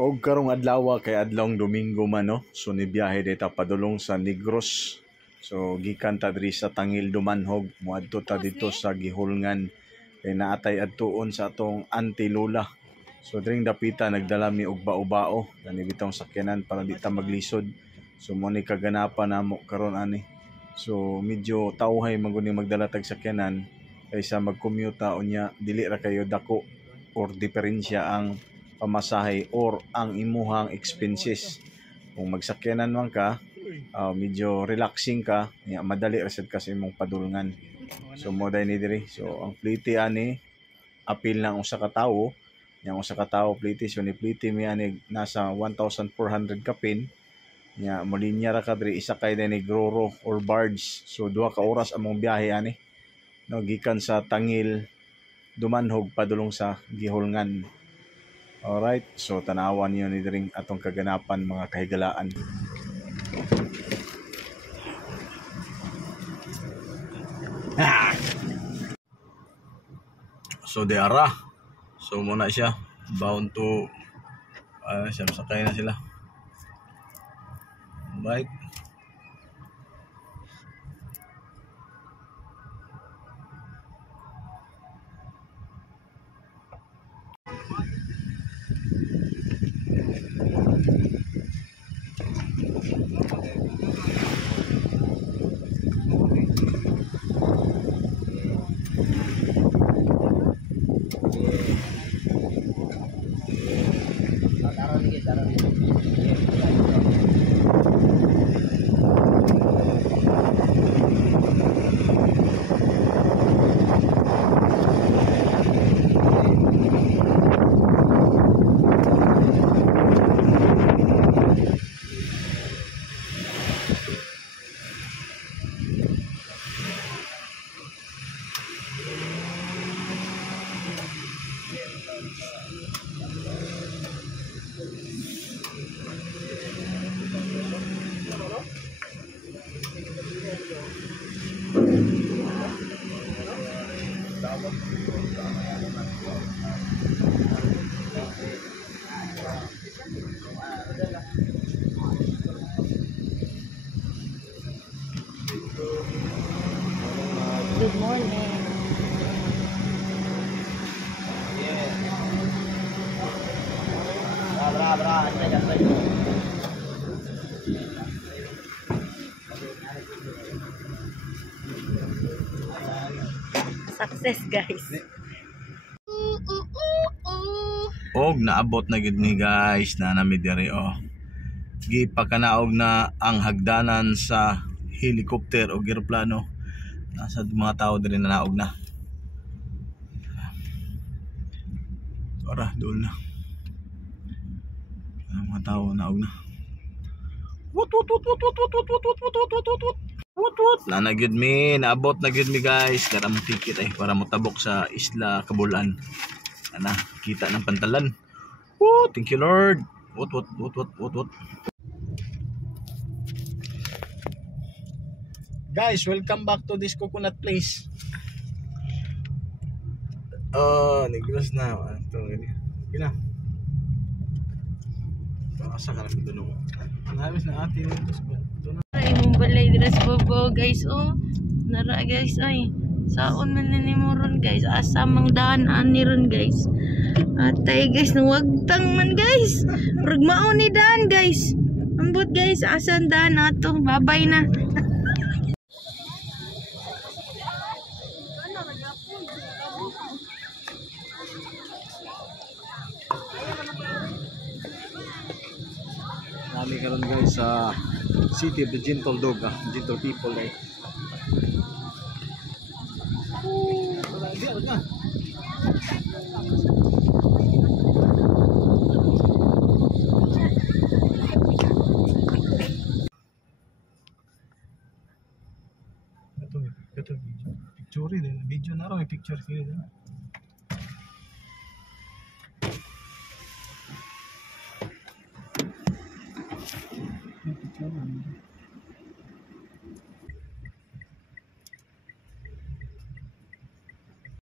Og karong adlaw kay adlawng Domingo man no. So ni biyahe dita padulong sa Negros. So gikan ta diri sa Tangil Dumanhog, moadto ta dito sa Gihulngan kay naatay adtuon sa atong Auntie Lola. So dring dapita nagdala mi og bao-bao kani bitong sakyanan para di ta maglisod. So mo ni kaganapan namo karon ani. So medyo tawhay man gud ni magdala tag sakyanan kaysa mag-commute unya dili ra kayo dako or diferensya ang pamasahe or ang imuhang expenses. Kung magsakyanan man ka, medyo relaxing ka, madali ra sad ka sa imong padulngan. So mo ni diri. So ang plite ani apil ng usa ka tawo, yang usa ka tawo plite so ni plite mi ani nasa 1,400 kapin. Nya molinya ra ka diri isa kay ni groro or barge. So 2 ka oras among biyahe ani. No gikan sa Tangil Dumanhog padulong sa Gihulngan. Alright, so tanawan niyo ni diring atong kaganapan mga kahigalaan. So they are. So muna siya bound to sakay na sila. Alright. Good morning. Success, guys. Og naabot na gid ni guys na nami diri gipakanaog na ang hagdanan sa helicopter o eroplano. Nasa mga tao diri na naog na. Ora doon na. Ang mga tao naog na. What. Na gyud mi, naabot na gyud mi guys. Kada mo ticket para motabok sa Isla Kabulan. Ana, kita ng pantalan. Oh, thank you Lord. What. Guys, welcome back to this coconut place. Negros na. Ito, gina. Asa ka namin doon. Ang habis na atin ito na. Ay, mong balay dress bobo, guys. Oh, nara guys, ay. Saon man ni mo ron, guys. Asa mang daan ni ron, guys. Atay, guys, nawagtang man, guys. Rugmao ni daan, guys. Ambot, guys. Asan daan ato? Babay na. Kami karon guys sa City of the Gentle Dog, gentle people eh. Ito picture din, video na raw, may picture sila.